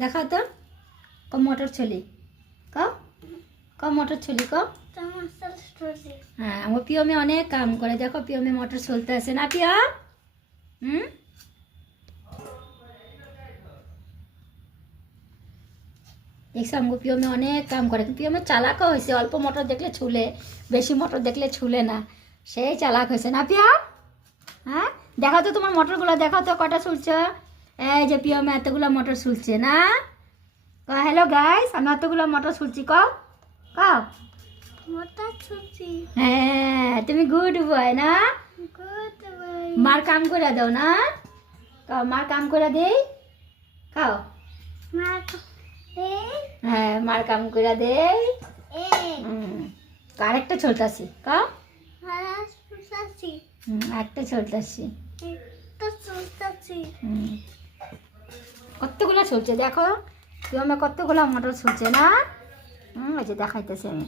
দেখাও তো ক মটর ছলি ক ক মটর ছলি ক। হ্যাঁ আমার প্রিয় মেয়ে অনেক কাম করে, দেখো প্রিয় মেয়ে মটর ছলতে আসে না প্রিয়। দেখছো আমার প্রিয় মেয়ে অনেক কাম করে, প্রিয় মেয়ে চালাকও হয়েছে, অল্প মটর দেখলে ছুলে, বেশি মটর দেখলে ছুলে না, সেই চালাক হয়েছে না প্রিয়। হ্যাঁ দেখো তো তোমার মটরগুলো, দেখো তো কটা ছুলছ। এই যে প্রিয় মেয়ে এতগুলো মটর ছুলছে না। হ্যালো গাইস, আমি এতগুলো মটর ছুলছি ক ক। হ্যাঁ তুমি গুড বয় না, মার কাম করে দাও না, মার কাম করে দেই খাও। হ্যাঁ মার কাম করে দেই। আরেকটা ছলতাছি ক, একটা ছলতাছি। কতগুলো ছলছে দেখো, তুমি কতগুলো মটর ছুলছে না। ওই যে দেখাইতেছি আমি।